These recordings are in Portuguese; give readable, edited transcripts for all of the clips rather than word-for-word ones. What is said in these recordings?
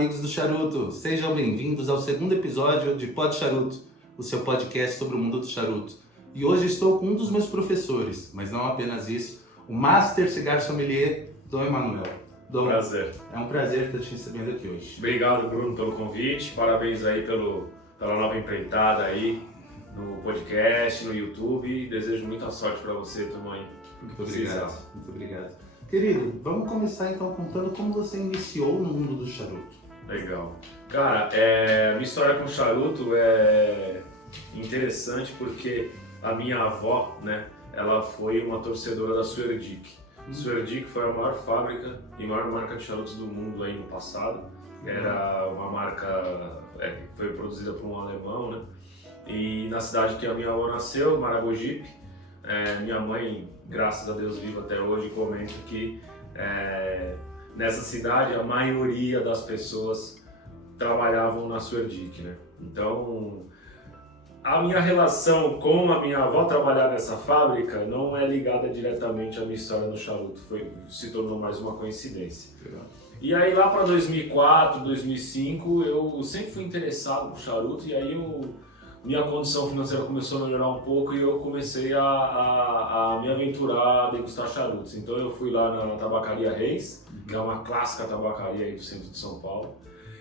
amigos do Charuto, sejam bem-vindos ao segundo episódio de Pod Charuto, o seu podcast sobre o mundo do charuto. E hoje estou com um dos meus professores, mas não apenas isso, o Master Cigar Sommelier, Dom Emanuel. Dom, Prazer. É um prazer estar te recebendo aqui hoje. Obrigado, Bruno, pelo convite. Parabéns aí pela nova empreitada aí no podcast, no YouTube. Desejo muita sorte para você também. Muito obrigado. Muito obrigado. Querido, vamos começar então contando como você iniciou no mundo do charuto. Legal. Cara, minha história com o charuto é interessante porque a minha avó, né, ela foi uma torcedora da Suerdic. Suerdic foi a maior fábrica e maior marca de charutos do mundo aí no passado. Era uma marca que foi produzida por um alemão, né? E na cidade que a minha avó nasceu, Maragogipe, minha mãe, graças a Deus viva até hoje, comenta que nessa cidade a maioria das pessoas trabalhavam na Suerdic, né? Então, a minha relação com a minha avó trabalhar nessa fábrica não é ligada diretamente à minha história no charuto, se tornou mais uma coincidência. Legal. E aí lá para 2004, 2005, eu sempre fui interessado por charuto e aí minha condição financeira começou a melhorar um pouco e eu comecei a me aventurar a degustar charutos. Então eu fui lá na Tabacaria Reis, que é uma clássica tabacaria aí do centro de São Paulo,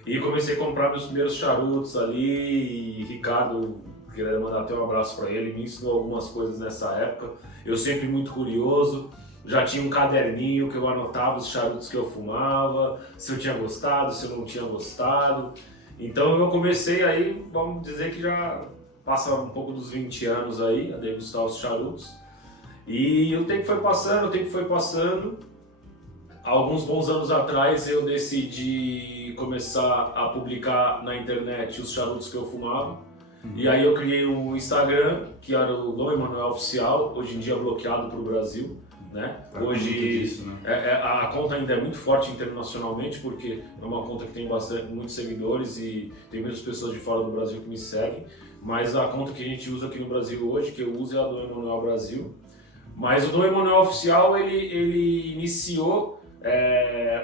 e comecei a comprar meus primeiros charutos ali. E Ricardo, queria mandar até um abraço para ele, me ensinou algumas coisas nessa época. Eu sempre muito curioso, já tinha um caderninho que eu anotava os charutos que eu fumava, se eu tinha gostado, se eu não tinha gostado. Então eu comecei aí, vamos dizer que já passa um pouco dos 20 anos aí a degustar os charutos. E o tempo foi passando. Alguns bons anos atrás eu decidi começar a publicar na internet os charutos que eu fumava. E aí eu criei um Instagram, que era o Dom Emanuel Oficial, hoje em dia bloqueado para o Brasil, né? Hoje disso, né? a conta ainda é muito forte internacionalmente, porque é uma conta que tem muitos seguidores e tem muitas pessoas de fora do Brasil que me seguem, mas a conta que a gente usa aqui no Brasil hoje, que eu uso, é a Dom Emanuel Brasil. Mas o Dom Emanuel Oficial, ele iniciou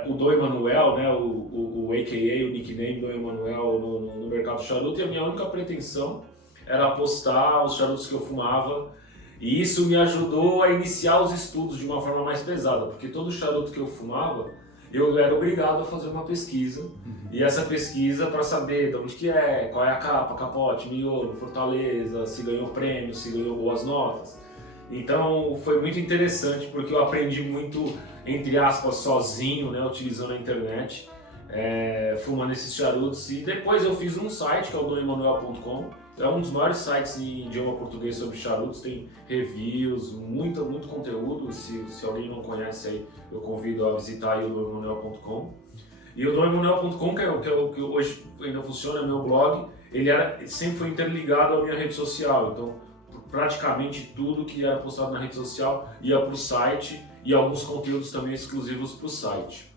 o Dom Emanuel, né, o a.k.a. o nickname Dom Emanuel no mercado do charuto, e a minha única pretensão era postar os charutos que eu fumava, e isso me ajudou a iniciar os estudos de uma forma mais pesada, porque todo charuto que eu fumava, eu era obrigado a fazer uma pesquisa, e essa pesquisa para saber de onde que qual é a capa, capote, miolo, fortaleza, se ganhou prêmio, se ganhou boas notas. Então foi muito interessante porque eu aprendi muito, entre aspas, sozinho, né, utilizando a internet, fumando esses charutos. E depois eu fiz um site que é o domemanuel.com, é um dos maiores sites em idioma português sobre charutos, tem reviews, muito conteúdo. Se alguém não conhece aí, eu convido a visitar aí o domemanuel.com. E o domemanuel.com, que é o que hoje ainda funciona, é meu blog, ele sempre foi interligado à minha rede social, então praticamente tudo que era postado na rede social ia para o site e alguns conteúdos também exclusivos para o site.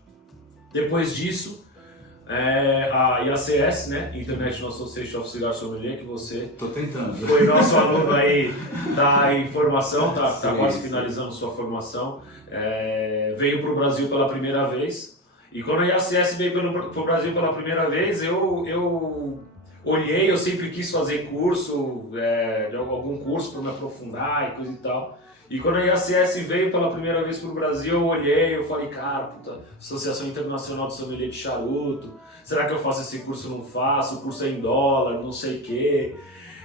Depois disso, a IACS, né, International Association of Cigar Sommelier, que você foi nosso aluno aí da informação, tá quase finalizando sua formação, veio para o Brasil pela primeira vez. E quando a IACS veio para o Brasil pela primeira vez, eu olhei, eu sempre quis fazer curso, algum curso para me aprofundar e coisa e tal. E quando a IACS veio pela primeira vez para o Brasil, eu olhei, eu falei, cara, puta, Associação Internacional de Sommelier de Charuto, será que eu faço esse curso ou não faço? O curso é em dólar, não sei o quê.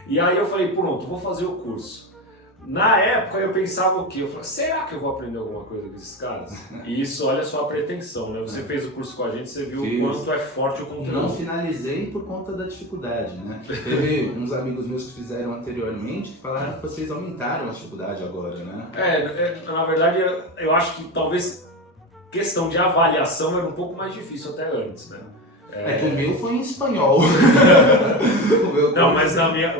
E aí eu falei, pronto, vou fazer o curso. Na época eu pensava o quê? Eu falei, será que eu vou aprender alguma coisa com esses caras? E isso, olha só a pretensão, né? Você fez o curso com a gente, você viu o quanto é forte o conteúdo. Não finalizei por conta da dificuldade, né? Teve uns amigos meus que fizeram anteriormente que falaram que vocês aumentaram a dificuldade agora, né? Na verdade, eu acho que talvez questão de avaliação era um pouco mais difícil até antes, né? Que o meu foi em espanhol. Não, mas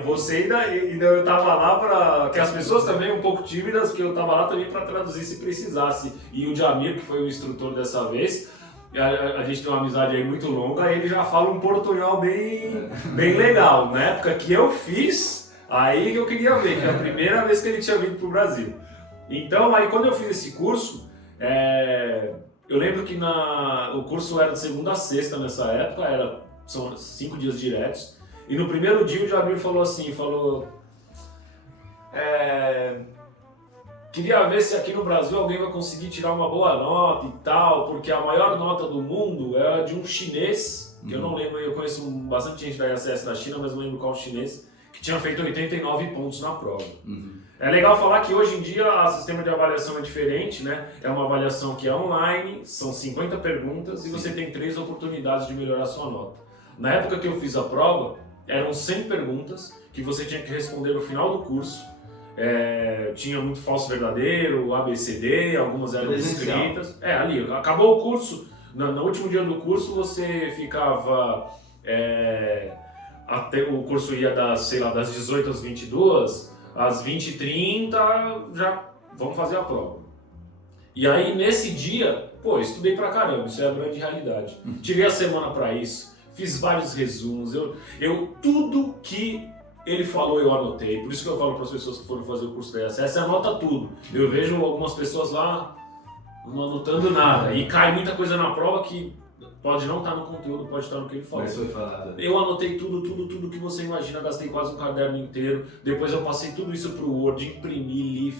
você ainda eu tava lá que as pessoas também um pouco tímidas, porque eu tava lá também para traduzir se precisasse. E o Jamir, que foi o instrutor dessa vez, a gente tem uma amizade aí muito longa, ele já fala um portunhol bem legal. Na época que eu fiz, aí que eu queria ver, que é a primeira vez que ele tinha vindo pro Brasil. Então, aí quando eu fiz esse curso, Eu lembro que o curso era de segunda a sexta nessa época, são 5 dias diretos. E no primeiro dia o Jamil falou assim, queria ver se aqui no Brasil alguém vai conseguir tirar uma boa nota e tal, porque a maior nota do mundo é a de um chinês, que eu não lembro, eu conheço bastante gente da IACS da China, mas não lembro qual chinês, que tinha feito 89 pontos na prova. É legal falar que hoje em dia o sistema de avaliação é diferente, né? É uma avaliação que é online, são 50 perguntas e você tem 3 oportunidades de melhorar a sua nota. Na época que eu fiz a prova, eram 100 perguntas que você tinha que responder no final do curso. Tinha muito falso verdadeiro, ABCD, algumas eram escritas. Ali, acabou o curso, no último dia do curso você ficava... até o curso ia das 18 às 22, às 20h30 já vamos fazer a prova. E aí nesse dia, estudei pra caramba, isso é a grande realidade. Tirei a semana pra isso, fiz vários resumos, tudo que ele falou eu anotei, por isso que eu falo para as pessoas que foram fazer o curso da IACS, anota tudo. Eu vejo algumas pessoas lá não anotando nada, e cai muita coisa na prova que pode não estar no conteúdo, pode estar no que ele falou. Mas foi falado. Eu anotei tudo que você imagina, gastei quase um caderno inteiro, depois eu passei tudo isso para o Word, imprimi, li,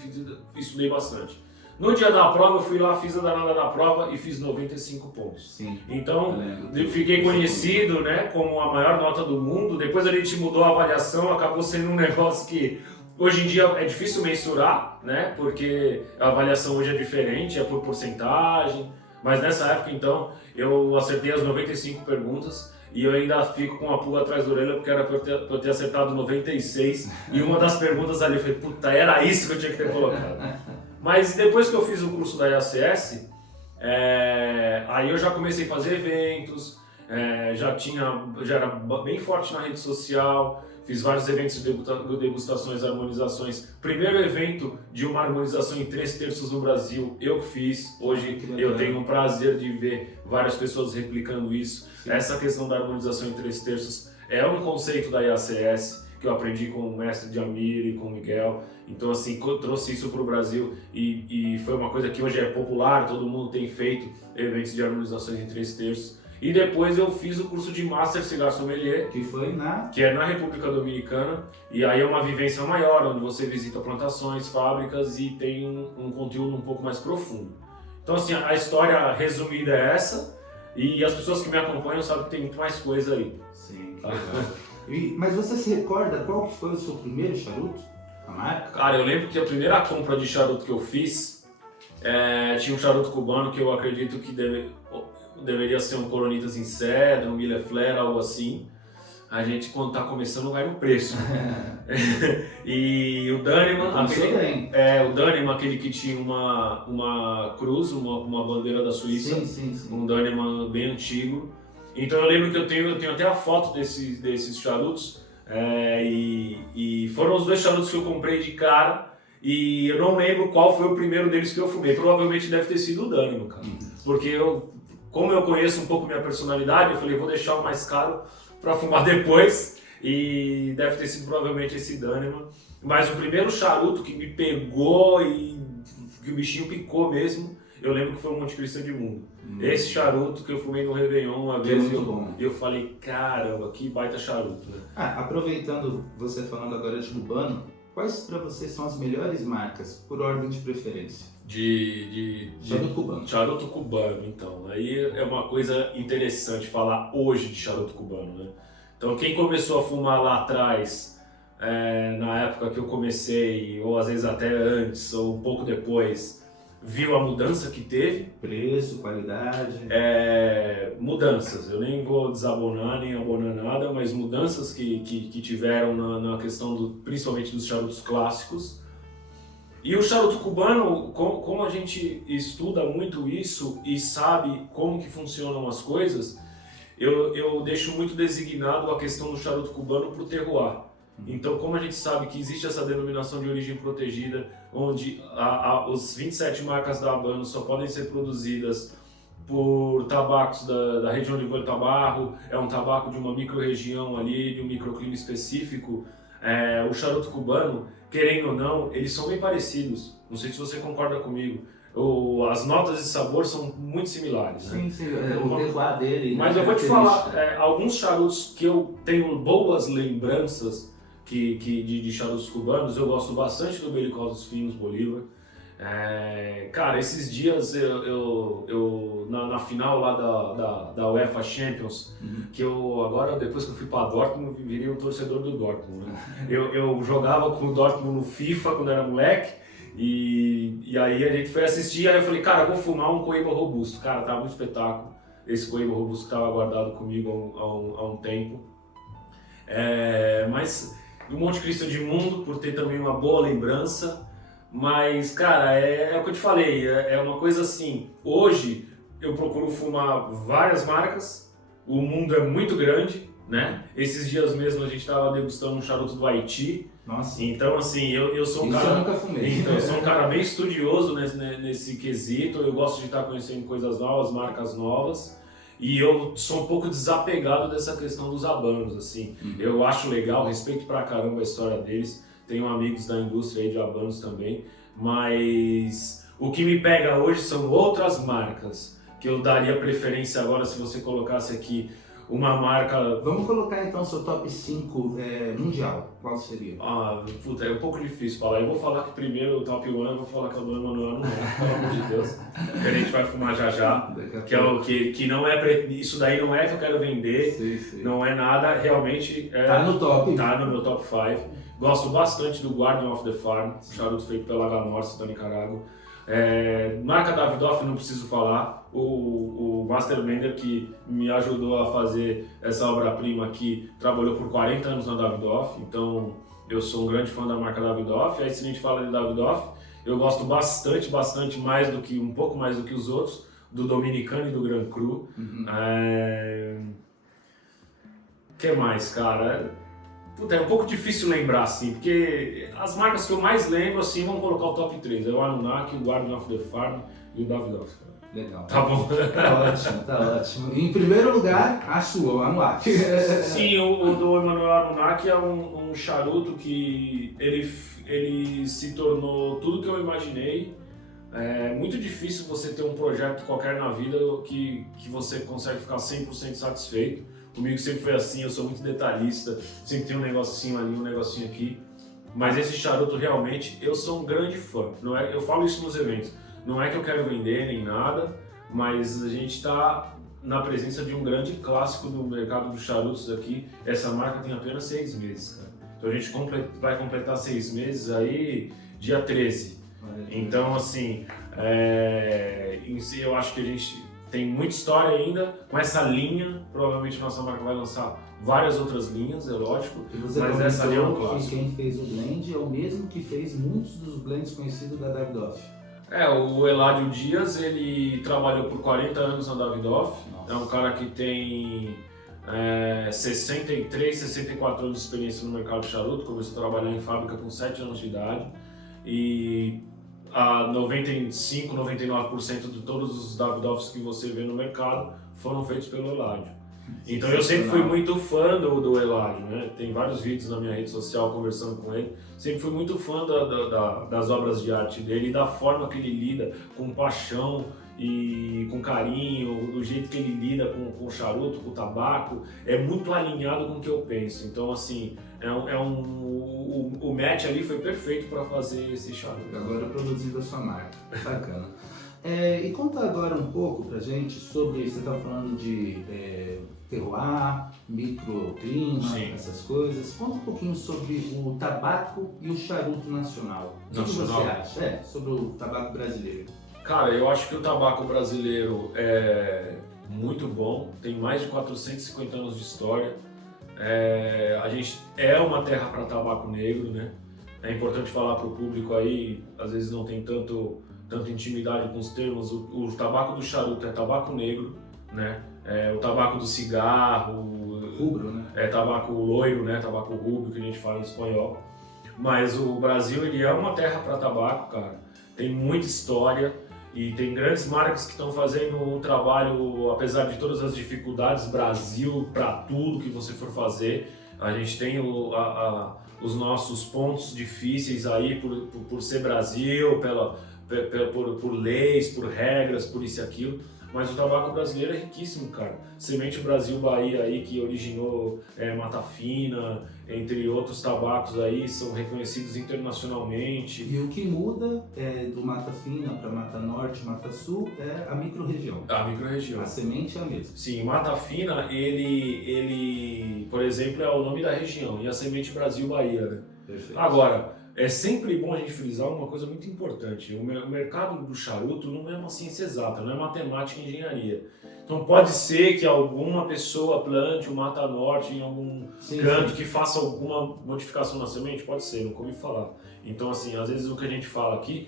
estudei bastante. No dia da prova, eu fui lá, fiz a danada da prova e fiz 95 pontos. Sim. Então, eu fiquei conhecido, né, como a maior nota do mundo. Depois a gente mudou a avaliação, acabou sendo um negócio que hoje em dia é difícil mensurar, né, porque a avaliação hoje é diferente, é por porcentagem. Mas nessa época, então, eu acertei as 95 perguntas e eu ainda fico com a pulga atrás da orelha porque era pra eu ter acertado 96. E uma das perguntas ali, eu falei, puta, era isso que eu tinha que ter colocado. Mas depois que eu fiz o curso da IACS, aí eu já comecei a fazer eventos, já era bem forte na rede social, fiz vários eventos de degustações, harmonizações. Primeiro evento de uma harmonização em 3/3 no Brasil, eu que fiz. Hoje eu tenho o prazer de ver várias pessoas replicando isso. Sim. Essa questão da harmonização em 3/3 é um conceito da IACS, que eu aprendi com o mestre Jamir e com o Miguel. Então, assim, trouxe isso para o Brasil e foi uma coisa que hoje é popular, todo mundo tem feito eventos de harmonizações em 3/3. E depois eu fiz o curso de Master Cigar Sommelier, que é na República Dominicana, e aí é uma vivência maior, onde você visita plantações, fábricas e tem um conteúdo um pouco mais profundo. Então, assim, a história resumida é essa, e as pessoas que me acompanham sabem que tem muito mais coisa aí. Sim, que legal. Mas você se recorda qual foi o seu primeiro charuto? A marca? Cara, eu lembro que a primeira compra de charuto que eu fiz, tinha um charuto cubano que eu acredito que deveria ser um Coronitas em Cedro, um Miller Flare, algo assim. A gente, quando tá começando, vai no preço. E o Daneman, aquele que tinha uma cruz, uma bandeira da Suíça, sim. Um Daneman bem antigo. Então eu lembro que eu tenho até a foto desses charutos, e foram os 2 charutos que eu comprei de cara, e eu não lembro qual foi o primeiro deles que eu fumei. Provavelmente deve ter sido o Daneman, cara. Porque como eu conheço um pouco minha personalidade, eu falei, vou deixar o mais caro para fumar depois, e deve ter sido provavelmente esse Daneman. Mas o primeiro charuto que me pegou e que o bichinho picou mesmo, eu lembro que foi o Monte Cristo de Mundo. Esse charuto que eu fumei no Réveillon uma vez, eu falei, caramba, que baita charuto. Né? Aproveitando você falando agora de cubano, quais para você são as melhores marcas, por ordem de preferência? De charuto cubano. Charuto cubano, então. Aí é uma coisa interessante falar hoje de charuto cubano, né? Então quem começou a fumar lá atrás, na época que eu comecei, ou às vezes até antes, ou um pouco depois, viu a mudança que teve. Preço, qualidade. Mudanças, eu nem vou desabonar nem abonar nada, mas mudanças que tiveram na questão principalmente dos charutos clássicos. E o charuto cubano, como a gente estuda muito isso e sabe como que funcionam as coisas, eu deixo muito designado a questão do charuto cubano para o terroir. Então, como a gente sabe que existe essa denominação de origem protegida, onde os 27 marcas da Habano só podem ser produzidas por tabacos da região de Volta-Barro, é um tabaco de uma micro-região ali, de um microclima específico, o charuto cubano, querendo ou não, eles são bem parecidos. Não sei se você concorda comigo. as notas de sabor são muito similares. Né? Sim, o terroir dele. Mas eu vou te falar, alguns charutos que eu tenho boas lembranças de charutos cubanos, eu gosto bastante do Belicosos Finos Bolívar. Cara, esses dias eu na final lá da UEFA Champions, que agora depois que eu fui para Dortmund, virei um torcedor do Dortmund, né? Eu jogava com o Dortmund no FIFA quando era moleque, e aí a gente foi assistir, aí eu falei, cara, vou fumar um Coiba Robusto. Cara, tava um espetáculo, esse Coiba Robusto estava guardado comigo há um tempo. Mas o Monte Cristo Edmundo, por ter também uma boa lembrança. Mas, cara, é o que eu te falei, é uma coisa assim, hoje eu procuro fumar várias marcas, o mundo é muito grande, né? Esses dias mesmo a gente estava degustando um charuto do Haiti. Nossa. Então, assim, eu sou um cara... eu nunca fumei. Então, eu sou um cara bem estudioso nesse quesito, eu gosto de estar conhecendo coisas novas, marcas novas. E eu sou um pouco desapegado dessa questão dos habanos, assim. Eu acho legal, respeito pra caramba a história deles. Tenho amigos da indústria aí de habanos também, mas o que me pega hoje são outras marcas, que eu daria preferência agora se você colocasse aqui uma marca... Vamos colocar então seu top 5 mundial, qual seria? Puta, é um pouco difícil falar. Eu vou falar que primeiro o top 1, eu vou falar que é o do Emmanuel, pelo amor de Deus, que a gente vai fumar já, que não é, isso daí não é que eu quero vender, sim. Não é nada, realmente... Tá no top. Tá no meu top 5. Gosto bastante do Guardian of the Farm, charuto feito pela H-Norce da Nicarágua. Marca Davidoff não preciso falar, o Master Blender que me ajudou a fazer essa obra-prima aqui trabalhou por 40 anos na Davidoff, então eu sou um grande fã da marca Davidoff. Aí se a gente fala de Davidoff, eu gosto bastante um pouco mais do que os outros, do Dominicano e do Grand Cru. Que mais, cara? Puta, é um pouco difícil lembrar, assim, porque as marcas que eu mais lembro, assim, vamos colocar o top 3. É o Anunnaki, o Guardian of the Farm e o Davidoff. Legal. Tá bom. Tá ótimo. Em primeiro lugar, a sua, o Anunnaki. Sim, o do Emmanuel Anunnaki é um charuto que ele se tornou tudo que eu imaginei. É muito difícil você ter um projeto qualquer na vida que você consegue ficar 100% satisfeito. Comigo sempre foi assim, eu sou muito detalhista, sempre tem um negocinho ali, um negocinho aqui. Mas esse charuto realmente, eu sou um grande fã. Não é, eu falo isso nos eventos. Não é que eu quero vender nem nada, mas a gente está na presença de um grande clássico do mercado dos charutos aqui. Essa marca tem apenas 6 meses, cara. Então a gente vai completar 6 meses aí, dia 13. Então, assim, em si eu acho que a gente tem muita história ainda com essa linha. Provavelmente nossa marca vai lançar várias outras linhas, é lógico, mas essa linha é um clássico. Quem fez o blend é o mesmo que fez muitos dos blends conhecidos da Davidoff. O Eladio Dias, ele trabalhou por 40 anos na Davidoff. Nossa. É um cara que tem 63, 64 anos de experiência no mercado de charuto, começou a trabalhar em fábrica com 7 anos de idade e a 95, 99% de todos os Davidoffs que você vê no mercado foram feitos pelo Eladio. Então eu sempre fui muito fã do Eladio, né? Tem vários vídeos na minha rede social conversando com ele. Sempre fui muito fã das obras de arte dele e da forma que ele lida com paixão e com carinho, do jeito que ele lida com o charuto, com o tabaco. É muito alinhado com o que eu penso. Então, assim, o match ali foi perfeito para fazer esse charuto. Agora produzido a sua marca. Bacana. E conta agora um pouco pra gente sobre, você estava falando de terroir, microclima, essas coisas. Conta um pouquinho sobre o tabaco e o charuto nacional. O que você acha sobre o tabaco brasileiro? Cara, eu acho que o tabaco brasileiro é muito bom, tem mais de 450 anos de história. A gente é uma terra para tabaco negro, né? É importante falar para o público aí, às vezes não tem tanta intimidade com os termos. O tabaco do charuto é tabaco negro, né? O tabaco do cigarro, rubro, né? Tabaco loiro, né? Tabaco rubro, que a gente fala em espanhol. Mas o Brasil, ele é uma terra para tabaco, cara. Tem muita história e tem grandes marcas que estão fazendo um trabalho, apesar de todas as dificuldades, Brasil para tudo que você for fazer. A gente tem os nossos pontos difíceis aí por ser Brasil, por leis, por regras, por isso e aquilo. Mas o tabaco brasileiro é riquíssimo, cara. Semente Brasil Bahia aí, que originou Mata Fina, entre outros tabacos aí, são reconhecidos internacionalmente. E o que muda do Mata Fina para Mata Norte, Mata Sul, é a micro-região. A micro-região. A semente é a mesma. Sim, Mata Fina, ele, por exemplo, é o nome da região, e a Semente Brasil Bahia, né? Perfeito. Agora, é sempre bom a gente frisar uma coisa muito importante. O mercado do charuto não é uma ciência exata, não é matemática e engenharia. Então pode ser que alguma pessoa plante o Mata Norte em algum canto que faça alguma modificação na semente, pode ser, nunca ouvi falar. Então assim, às vezes o que a gente fala aqui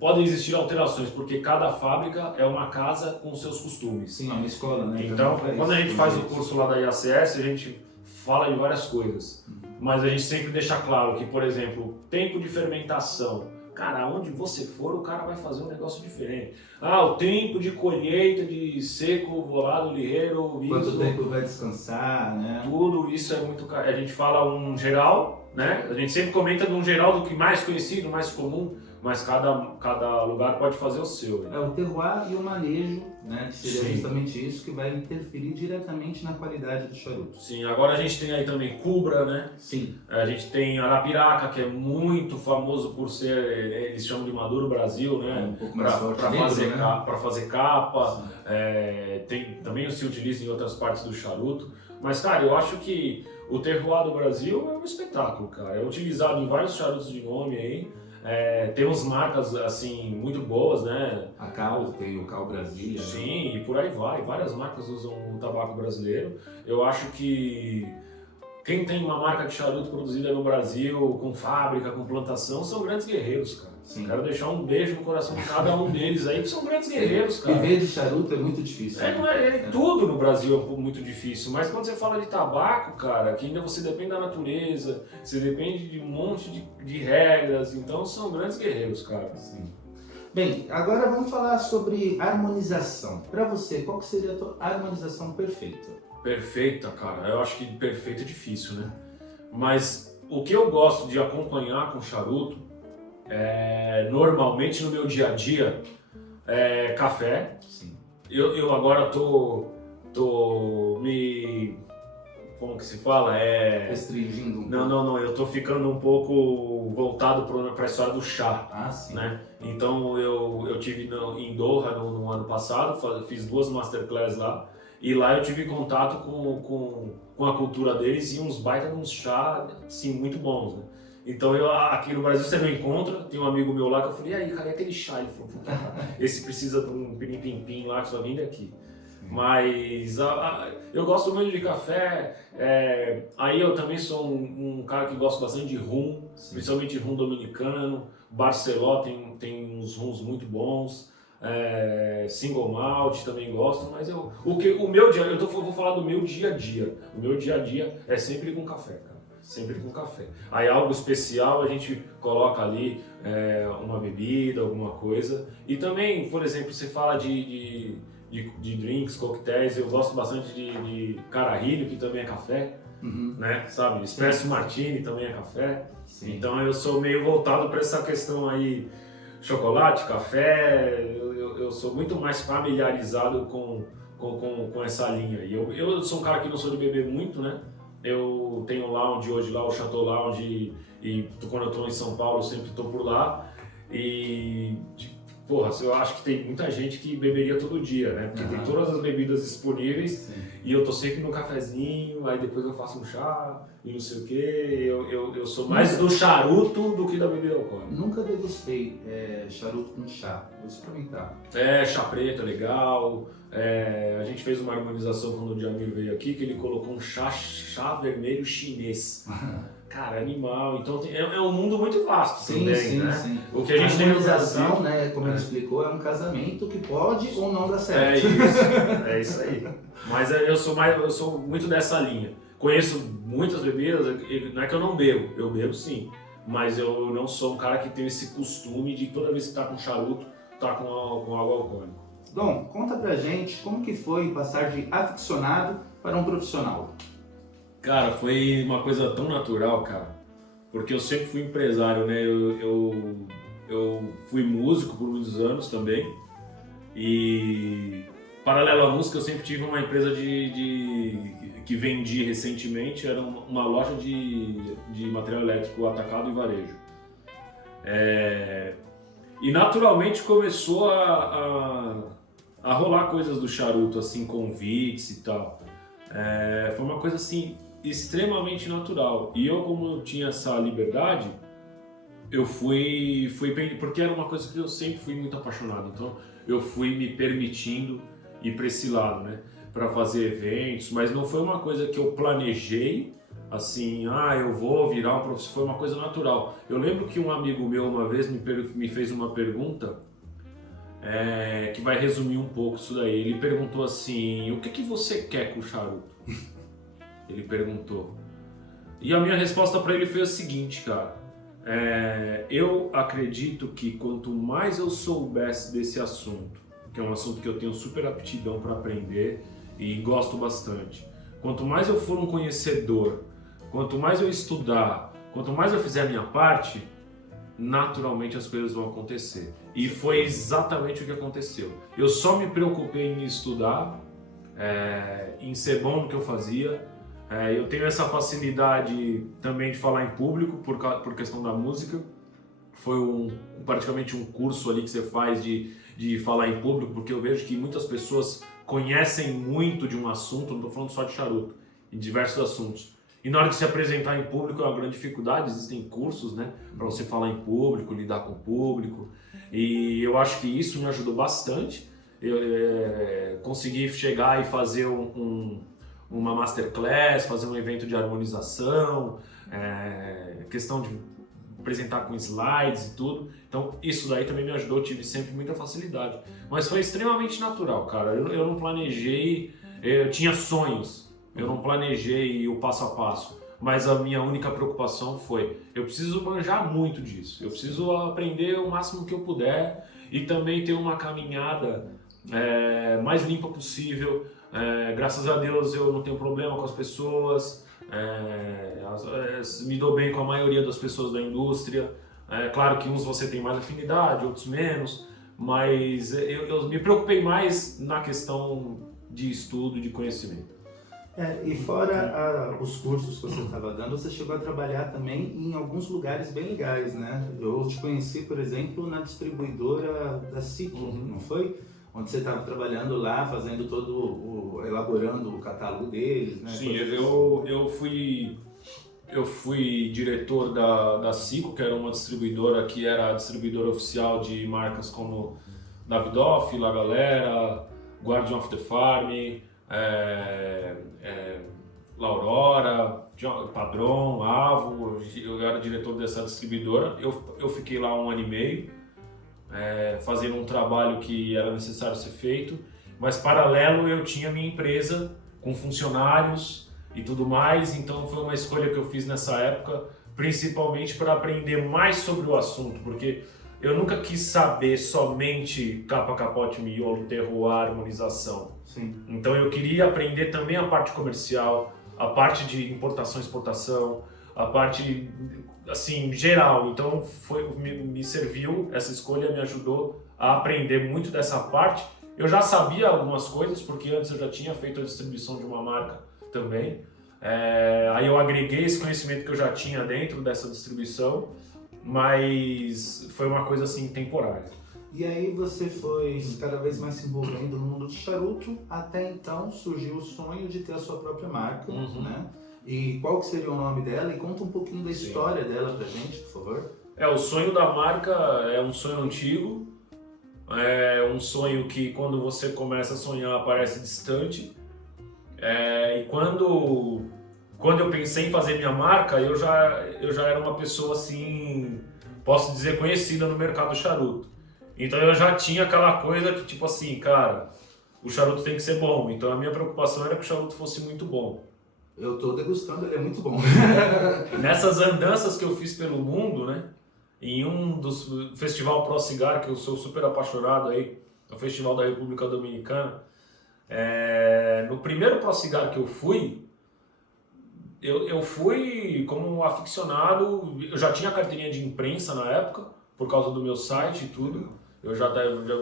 podem existir alterações, porque cada fábrica é uma casa com seus costumes. Sim, é uma escola, né? Então, quando a gente faz o curso lá da IACS, a gente fala de várias coisas. Mas a gente sempre deixa claro que, por exemplo, tempo de fermentação. Cara, onde você for, o cara vai fazer um negócio diferente. O tempo de colheita de seco, volado, lirreiro, viso. Quanto tempo vai descansar, né? Tudo isso é muito... A gente fala um geral, né? A gente sempre comenta de um geral do que mais conhecido, mais comum, mas cada lugar pode fazer o seu. Né? É o terroir e o manejo, né? Que seria justamente isso que vai interferir diretamente na qualidade do charuto. Sim, agora a gente tem aí também Cubra, né? Sim. A gente tem Arapiraca, que é muito famoso por ser, eles chamam de Maduro Brasil, né? Um pouco mais forte para fazer capa. Também se utiliza em outras partes do charuto. Mas, cara, eu acho que o terroir do Brasil é um espetáculo, cara. É utilizado em vários charutos de nome aí. Temos marcas assim muito boas, né? A Cal, tem o Cal Brasília. Sim, e por aí vai. Várias marcas usam o tabaco brasileiro. Eu acho que quem tem uma marca de charuto produzida no Brasil, com fábrica, com plantação, são grandes guerreiros, cara. Sim. Quero deixar um beijo no coração de cada um deles aí, que são grandes guerreiros, cara. Viver de charuto é muito difícil. Tudo no Brasil é muito difícil, mas quando você fala de tabaco, cara, que ainda você depende da natureza, você depende de um monte de regras, então são grandes guerreiros, cara. Sim. Bem, agora vamos falar sobre harmonização. Para você, qual que seria a tua harmonização perfeita? Perfeita, cara. Eu acho que perfeita é difícil, né? Mas o que eu gosto de acompanhar com charuto, normalmente no meu dia a dia, é café. Sim. Eu agora tô me... Como que se fala? Restringindo um pouco. Não. Eu tô ficando um pouco voltado para a história do chá. Ah, sim. Né? Então eu tive em Doha no ano passado, fiz 2 masterclass lá. E lá eu tive contato com a cultura deles e uns baita de uns chá, assim, muito bons, né? Então aqui no Brasil você não encontra, tem um amigo meu lá que eu falei, e aí, cara, e aquele chá? Ele falou, puta, esse precisa de um pirim-pim-pim lá que só vende aqui. Mas eu gosto muito de café, aí eu também sou um cara que gosta bastante de rum, principalmente rum dominicano, Barceló tem uns rums muito bons. Single malt também gosto, mas o meu dia, vou falar do meu dia a dia. O meu dia a dia é sempre com café, cara. Sempre com café. Aí algo especial a gente coloca ali uma bebida, alguma coisa. E também, por exemplo, você fala de drinks, coquetéis, eu gosto bastante de carajillo, que também é café, né? Sabe? Espresso martini também é café. Sim. Então eu sou meio voltado para essa questão aí, chocolate, café. Eu sou muito mais familiarizado com essa linha. E eu sou um cara que não sou de beber muito, né? Eu tenho lounge hoje lá, o Chateau Lounge, e quando eu estou em São Paulo eu sempre estou por lá. E, porra, eu acho que tem muita gente que beberia todo dia, né? Porque tem todas as bebidas disponíveis. Sim. E eu tô sempre no cafezinho, aí depois eu faço um chá e não sei o quê. Eu sou mais do charuto do que da bebida alcoólica. Nunca degustei charuto com chá, vou experimentar. Chá preto é legal. A gente fez uma harmonização quando o Jamir veio aqui, que ele colocou um chá vermelho chinês. Cara, animal. Então é um mundo muito vasto também, né? Sim. O que a gente tem no Brasil, né, como ele explicou, é um casamento que pode ou não dar certo. É isso aí. Mas eu sou muito dessa linha. Conheço muitas bebidas, não é que eu não bebo, eu bebo sim. Mas eu não sou um cara que tem esse costume de toda vez que tá com charuto, tá com algo alcoólico. Dom, conta pra gente como que foi passar de aficionado para um profissional. Cara, foi uma coisa tão natural, cara, porque eu sempre fui empresário, né? eu fui músico por muitos anos também. E paralelo à música, eu sempre tive uma empresa que vendi recentemente, era uma loja de material elétrico atacado e varejo. E naturalmente começou a rolar coisas do charuto, assim, convites e tal. Foi uma coisa assim extremamente natural. E eu, como eu tinha essa liberdade, eu fui porque era uma coisa que eu sempre fui muito apaixonado. Então eu fui me permitindo ir para esse lado, né? Para fazer eventos, mas não foi uma coisa que eu planejei, assim, eu vou virar um professor, foi uma coisa natural. Eu lembro que um amigo meu uma vez me fez uma pergunta que vai resumir um pouco isso daí. Ele perguntou assim: o que você quer com o charuto? Ele perguntou. E a minha resposta para ele foi a seguinte, cara: eu acredito que quanto mais eu soubesse desse assunto, que é um assunto que eu tenho super aptidão para aprender e gosto bastante, quanto mais eu for um conhecedor, quanto mais eu estudar, quanto mais eu fizer a minha parte, naturalmente as coisas vão acontecer. E foi exatamente o que aconteceu. Eu só me preocupei em estudar, em ser bom no que eu fazia. Eu tenho essa facilidade também de falar em público por questão da música. Foi praticamente um curso ali que você faz de falar em público, porque eu vejo que muitas pessoas conhecem muito de um assunto, não estou falando só de charuto, em diversos assuntos. E na hora de se apresentar em público é uma grande dificuldade, existem cursos, né, para você falar em público, lidar com o público. E eu acho que isso me ajudou bastante. Eu consegui chegar e fazer uma masterclass, fazer um evento de harmonização, questão de apresentar com slides e tudo. Então isso daí também me ajudou, eu tive sempre muita facilidade. Mas foi extremamente natural, cara. Eu não planejei, eu tinha sonhos, eu não planejei o passo a passo. Mas a minha única preocupação foi: eu preciso manjar muito disso, eu preciso aprender o máximo que eu puder e também ter uma caminhada mais limpa possível. Graças a Deus eu não tenho problema com as pessoas, me dou bem com a maioria das pessoas da indústria. Claro que uns você tem mais afinidade, outros menos, mas eu me preocupei mais na questão de estudo, de conhecimento. E fora os cursos que você estava dando, você chegou a trabalhar também em alguns lugares bem legais, né? Eu te conheci, por exemplo, na distribuidora da SIC, não foi? Onde você estava trabalhando lá, fazendo elaborando o catálogo deles, né? Sim, eu fui diretor da Cico, que era uma distribuidora que era a distribuidora oficial de marcas como Davidoff, La Galera, Guardian of the Farm, La Aurora, Padron, Avo. Eu era diretor dessa distribuidora. Eu fiquei lá 1 ano e meio, fazendo um trabalho que era necessário ser feito, mas paralelo eu tinha minha empresa com funcionários e tudo mais. Então foi uma escolha que eu fiz nessa época, principalmente para aprender mais sobre o assunto, porque eu nunca quis saber somente capa, capote, miolo, terroir, harmonização. Sim. Então eu queria aprender também a parte comercial, a parte de importação e exportação, a parte assim geral. Então me serviu, essa escolha me ajudou a aprender muito dessa parte. Eu já sabia algumas coisas, porque antes eu já tinha feito a distribuição de uma marca também. Aí eu agreguei esse conhecimento que eu já tinha dentro dessa distribuição, mas foi uma coisa assim temporária. E aí você foi cada vez mais se envolvendo no mundo do charuto, até então surgiu o sonho de ter a sua própria marca, né? E qual que seria o nome dela? E conta um pouquinho da história dela pra gente, por favor. O sonho da marca é um sonho antigo, é um sonho que quando você começa a sonhar parece distante. E quando eu pensei em fazer minha marca, eu já era uma pessoa assim, posso dizer, conhecida no mercado do charuto. Então eu já tinha aquela coisa que tipo assim, cara, o charuto tem que ser bom. Então a minha preocupação era que o charuto fosse muito bom. Eu tô degustando, ele é muito bom. Nessas andanças que eu fiz pelo mundo, né? Em um dos Festival Pro Cigar, que eu sou super apaixonado aí, é o Festival da República Dominicana. No primeiro Pro Cigar que eu fui como aficionado. Eu já tinha carteirinha de imprensa na época, por causa do meu site e tudo. Eu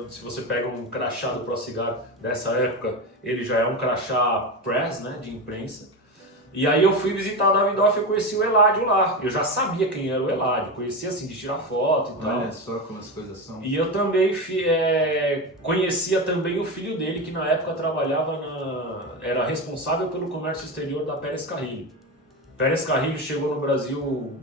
se você pega um crachá do ProCigar dessa época, ele já é um crachá press, né, de imprensa. E aí eu fui visitar a Davidoff e eu conheci o Eladio lá. Eu já sabia quem era o Eladio, conhecia assim de tirar foto e tal. Olha só como as coisas são. E eu também conhecia também o filho dele, que na época era responsável pelo comércio exterior da Pérez Carrilho. Pérez Carrilho chegou no Brasil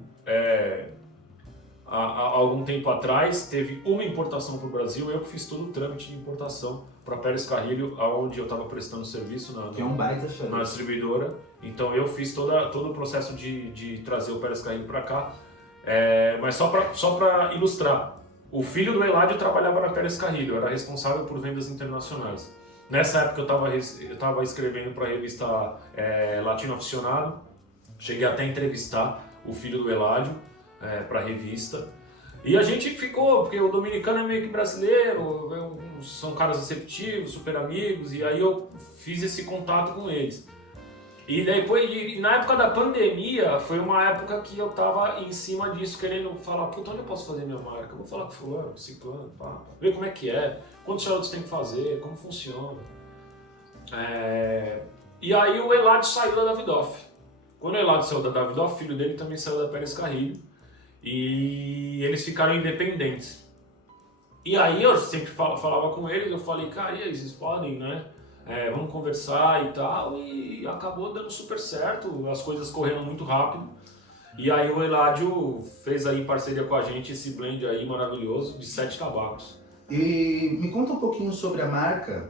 há algum tempo atrás, teve uma importação para o Brasil, eu que fiz todo o trâmite de importação para Pérez Carrilho, onde eu estava prestando serviço que é um baita charuto. Na distribuidora. Então eu fiz todo o processo de trazer o Pérez Carrilho para cá. Mas só para ilustrar, o filho do Eladio trabalhava na Pérez Carrilho, era responsável por vendas internacionais. Nessa época eu estava escrevendo para a revista Latino Aficionado, cheguei até a entrevistar o filho do Eladio para a revista. E a gente ficou, porque o dominicano é meio que brasileiro, são caras receptivos, super amigos, e aí eu fiz esse contato com eles. E depois, na época da pandemia, foi uma época que eu tava em cima disso, querendo falar, puta, onde eu posso fazer minha marca? Eu vou falar com fulano, com ciclano, ver como é que é, quantos charutos tem que fazer, como funciona. E aí o Eladio saiu da Davidoff. Quando o Eladio saiu da Davidoff, o filho dele também saiu da Pérez Carrilho. E eles ficaram independentes. E aí eu sempre falava com eles, eu falei, cara, e aí, vocês podem, né? Vamos conversar e tal, e acabou dando super certo, as coisas correndo muito rápido. E aí o Eladio fez aí em parceria com a gente esse blend aí maravilhoso de 7 tabacos. E me conta um pouquinho sobre a marca.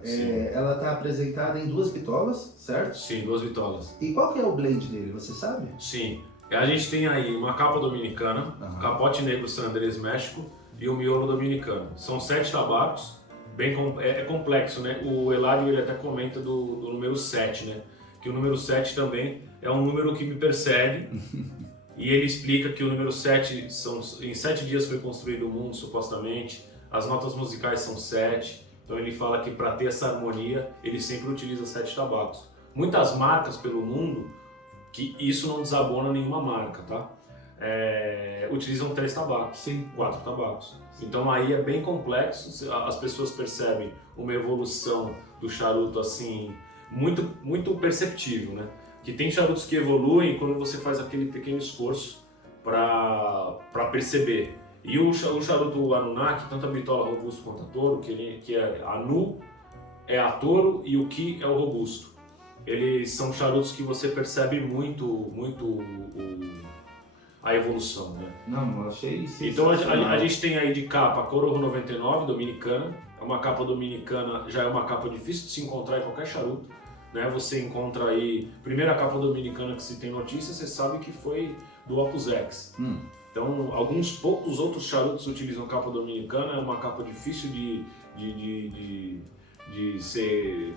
Ela está apresentada em 2 bitolas, certo? Sim, 2 bitolas. E qual que é o blend dele, você sabe? Sim, a gente tem aí uma capa dominicana, capote negro San Andrés México e o miolo dominicano. São 7 tabacos, é complexo, né? O Eladio ele até comenta do número 7, né? Que o número 7 também é um número que me persegue. E ele explica que o número 7 em 7 dias foi construído o mundo, supostamente. As notas musicais são 7. Então ele fala que para ter essa harmonia, ele sempre utiliza 7 tabacos. Muitas marcas pelo mundo, que isso não desabona nenhuma marca, tá? Utilizam 3 tabacos, sim, 4 tabacos. Então aí é bem complexo, as pessoas percebem uma evolução do charuto assim, muito, muito perceptível, né? Que tem charutos que evoluem quando você faz aquele pequeno esforço para perceber. E o charuto Anunnaki, tanto a bitola robusto quanto a touro, que é a Nu é a touro e o Ki é o robusto. Eles são charutos que você percebe muito a evolução, né? Não, eu achei isso. Então a gente tem aí de capa a Corojo 99, dominicana. É uma capa dominicana, já é uma capa difícil de se encontrar em qualquer charuto, né? Você encontra aí, primeira capa dominicana que se tem notícia, você sabe que foi do Opus X. Então, alguns poucos outros charutos utilizam capa dominicana, é uma capa difícil de ser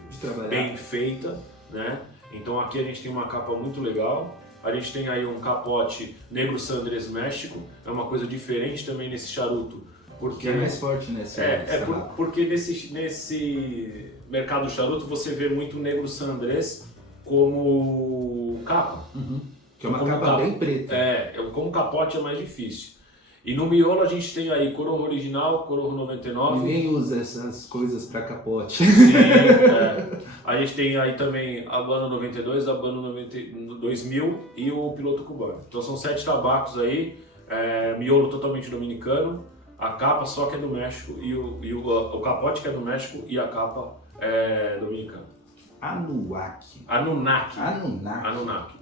bem feita, né? Então aqui a gente tem uma capa muito legal. A gente tem aí um capote negro San Andrés México, é uma coisa diferente também nesse charuto. Porque é mais forte nesse. Porque nesse mercado charuto você vê muito negro San Andrés como capa. Que é uma capa bem preta. Como capote é mais difícil. E no miolo a gente tem aí Corojo original, Corojo 99. Ninguém usa essas coisas para capote. Sim, A gente tem aí também a Habano 92, a Habano 2000 e o Piloto Cubano. Então são 7 tabacos aí, miolo totalmente dominicano, a capa só que é do México e o capote que é do México e a capa é dominicana. Anunnaki.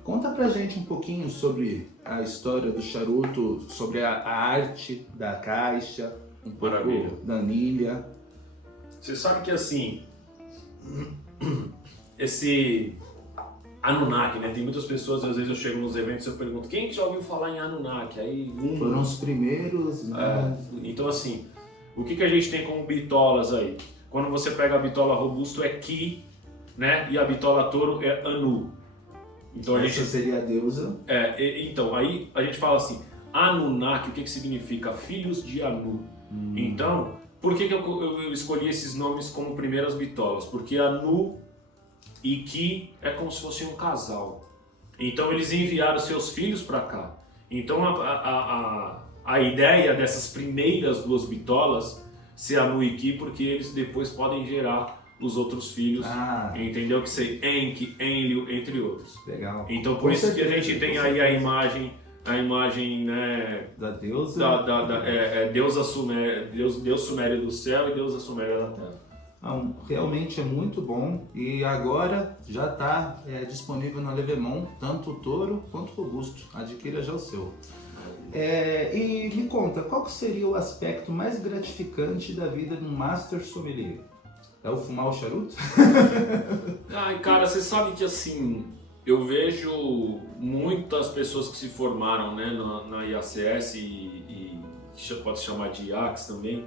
Conta pra gente um pouquinho sobre a história do charuto, sobre a arte da caixa, um pouco da anilha. Você sabe que assim, esse Anunnaki, né? Tem muitas pessoas, às vezes eu chego nos eventos e eu pergunto, quem que já ouviu falar em Anunnaki? Aí, foram os primeiros, né? Então assim, o que a gente tem como bitolas aí? Quando você pega a bitola robusto é Ki, né? E a bitola touro é Anu. Então essa seria a deusa. Então aí a gente fala assim, Anunnaki, o que significa? Filhos de Anu. Então, por que eu escolhi esses nomes como primeiras bitolas? Porque Anu e Ki é como se fosse um casal. Então eles enviaram seus filhos para cá. Então a ideia dessas primeiras 2 bitolas ser a Nuiki, porque eles depois podem gerar os outros filhos, entendeu? Que ser Enki, Enlil, entre outros. Legal. Então por isso que a gente tem aí a imagem, né, da deusa, Deus sumério do céu e deusa suméria da terra. Realmente é muito bom e agora já está disponível na Levemon, tanto o touro quanto o robusto. Adquira já o seu. E me conta, qual que seria o aspecto mais gratificante da vida de um Master Sommelier? É o fumar o charuto? Ai, cara, você sabe que assim, eu vejo muitas pessoas que se formaram, né, na IACS e pode se chamar de IACS também.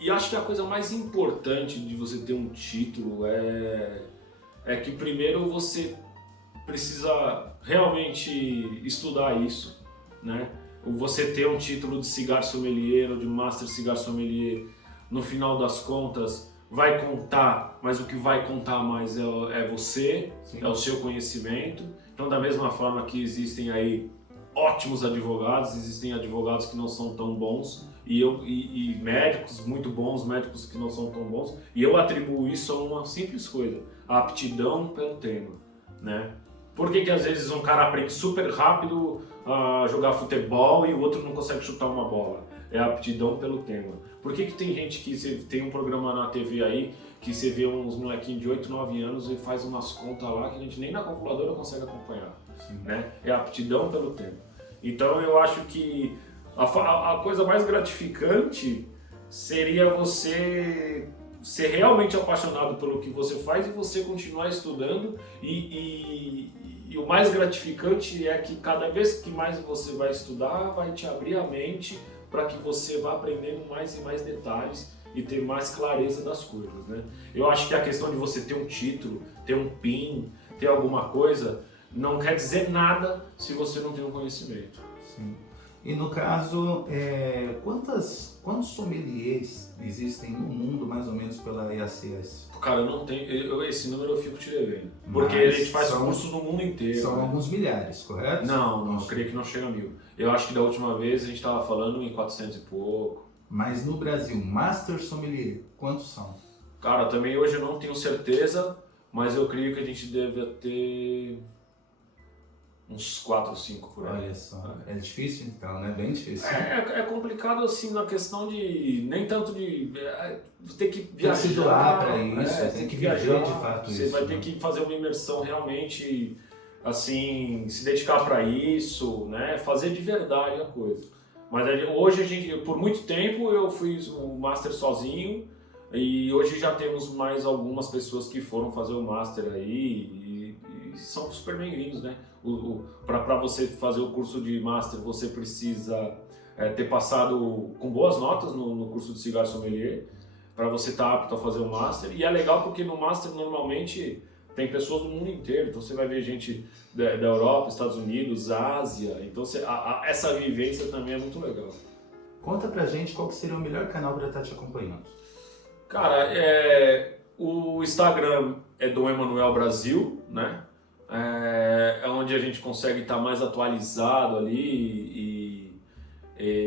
E acho que a coisa mais importante de você ter um título é que primeiro você precisa realmente estudar isso, né? Você ter um título de Cigar Sommelier ou de Master Cigar Sommelier, no final das contas, vai contar, mas o que vai contar mais é você, Sim. É o seu conhecimento. Então, da mesma forma que existem aí ótimos advogados, existem advogados que não são tão bons e médicos muito bons, médicos que não são tão bons, e eu atribuo isso a uma simples coisa, a aptidão pelo tema, né? Por que às vezes um cara aprende super rápido a jogar futebol e o outro não consegue chutar uma bola? É a aptidão pelo tema. Por que tem gente que tem um programa na TV aí que você vê uns molequinhos de 8, 9 anos e faz umas contas lá que a gente nem na calculadora consegue acompanhar, né? É a aptidão pelo tema. Então eu acho que a coisa mais gratificante seria você ser realmente apaixonado pelo que você faz e você continuar estudando e o mais gratificante é que cada vez que mais você vai estudar, vai te abrir a mente para que você vá aprendendo mais e mais detalhes e ter mais clareza das coisas, né? Eu acho que a questão de você ter um título, ter um PIN, ter alguma coisa, não quer dizer nada se você não tem um conhecimento. Sim. E no caso, quantos sommeliers existem no mundo, mais ou menos, pela IACS? Cara, eu não tenho, esse número eu fico te devendo, porque a gente faz curso no mundo inteiro. São alguns milhares, correto? Não, eu creio que não chega a 1000. Eu acho que da última vez a gente estava falando em 400 e pouco. Mas no Brasil, Master Sommelier, quantos são? Cara, também hoje eu não tenho certeza, mas eu creio que a gente deve ter uns 4 ou 5 por aí. Olha só, é difícil então, né? Bem difícil. É complicado assim na questão de, nem tanto de ter que viajar. Tem que se doar para isso, tem que viajar de fato você isso. Você vai ter que fazer uma imersão realmente, assim, se dedicar para isso, né? Fazer de verdade a coisa. Mas hoje por muito tempo eu fiz o Master sozinho e hoje já temos mais algumas pessoas que foram fazer o Master aí e são super bem-vindos, né? Para você fazer o curso de Master, você precisa ter passado com boas notas no curso de Cigar Sommelier, para você estar apto a fazer o Master. E é legal porque no Master normalmente tem pessoas do mundo inteiro, então você vai ver gente da Europa, Estados Unidos, Ásia, então essa vivência também é muito legal. Conta pra gente qual que seria o melhor canal para estar te acompanhando. Cara, o Instagram é Dom Emanuel Brasil, né? É onde a gente consegue estar mais atualizado ali,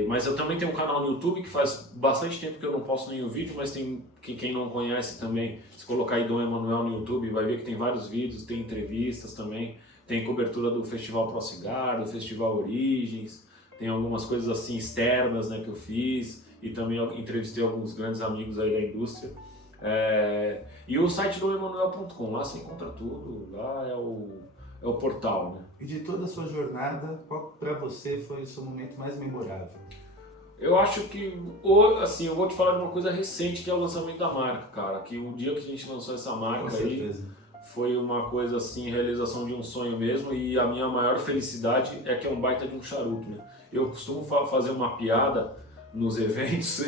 mas eu também tenho um canal no YouTube que faz bastante tempo que eu não posto nenhum vídeo, mas tem quem não conhece também, se colocar aí Dom Emanuel no YouTube, vai ver que tem vários vídeos, tem entrevistas também, tem cobertura do Festival Pro Cigar, do Festival Origens, tem algumas coisas assim externas, né, que eu fiz, e também eu entrevistei alguns grandes amigos aí da indústria. E o site do Emanuel.com, lá você encontra tudo, lá é o portal, né? E de toda a sua jornada, qual para você foi o seu momento mais memorável? Eu acho que, assim, eu vou te falar de uma coisa recente, que é o lançamento da marca, cara, que o dia que a gente lançou essa marca aí, foi uma coisa assim, realização de um sonho mesmo, e a minha maior felicidade é que é um baita de um charuto, né? Eu costumo fazer uma piada nos eventos,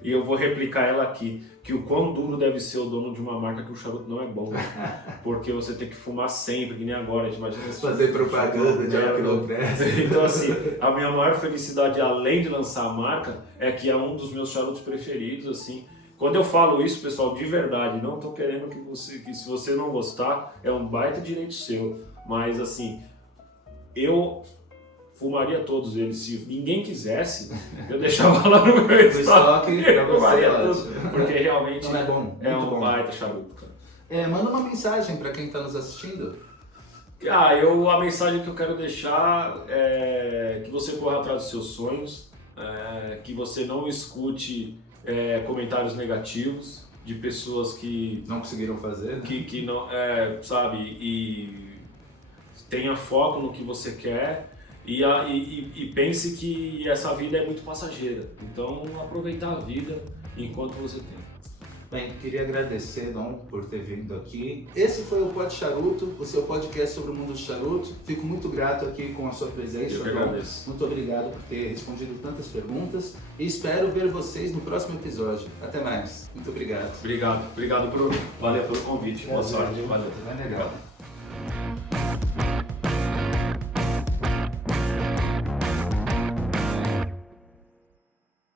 e eu vou replicar ela aqui, que o quão duro deve ser o dono de uma marca que o charuto não é bom, né? Porque você tem que fumar sempre, que nem agora, a gente imagina... Fazer propaganda de algo que não presta. Então assim, a minha maior felicidade, além de lançar a marca, é que é um dos meus charutos preferidos, assim. Quando eu falo isso, pessoal, de verdade, não tô querendo que se você não gostar, é um baita direito seu, mas assim, eu fumaria todos eles. Se ninguém quisesse, eu deixava lá no meu estoque pra você, fumaria ótimo. tudo. Porque realmente Não é bom? é Muito um bom. baita charuto, cara. Manda uma mensagem para quem está nos assistindo. A mensagem que eu quero deixar é que você corra atrás dos seus sonhos, que você não escute comentários negativos de pessoas que Não conseguiram fazer? Né? que não, sabe, e tenha foco no que você quer e pense que essa vida é muito passageira. Então, aproveitar a vida enquanto você tem. Bem, queria agradecer, Dom, por ter vindo aqui. Esse foi o Pod Charuto, o seu podcast sobre o mundo do charuto. Fico muito grato aqui com a sua presença, Eu que Dom. agradeço. Muito obrigado por ter respondido tantas perguntas e espero ver vocês no próximo episódio. Até mais. Muito obrigado. Obrigado, Bruno. Valeu pelo convite. Boa sorte. Valeu. Vai legal.